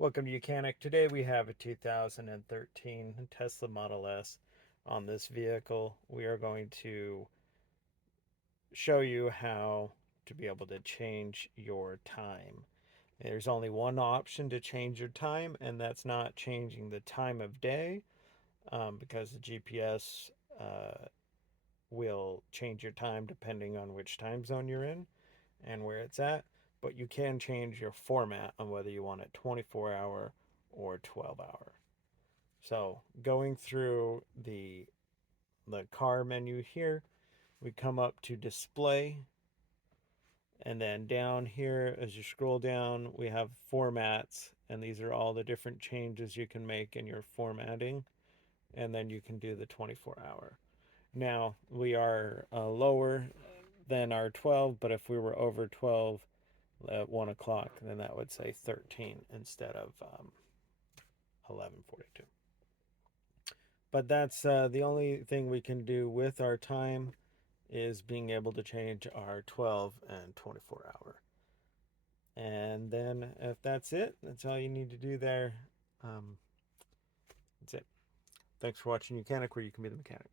Welcome to Mechanic. Today we have a 2013 Tesla Model S on this vehicle. We are going to show you how to be able to change your time. There's only one option to change your time, and that's not changing the time of day, because the GPS will change your time depending on which time zone you're in and where it's at. But you can change your format on whether you want it 24-hour or 12-hour. So going through the car menu here, we come up to display, and then down here as you scroll down, we have formats, and these are all the different changes you can make in your formatting, and then you can do the 24-hour. Now we are lower than our 12, but if we were over 12 at 1 o'clock, then that would say 13 instead of 11:42. But that's the only thing we can do with our time is being able to change our 12 and 24-hour. And then if that's it, that's all you need to do there. That's it. Thanks for watching Mechanic, where you can be the mechanic.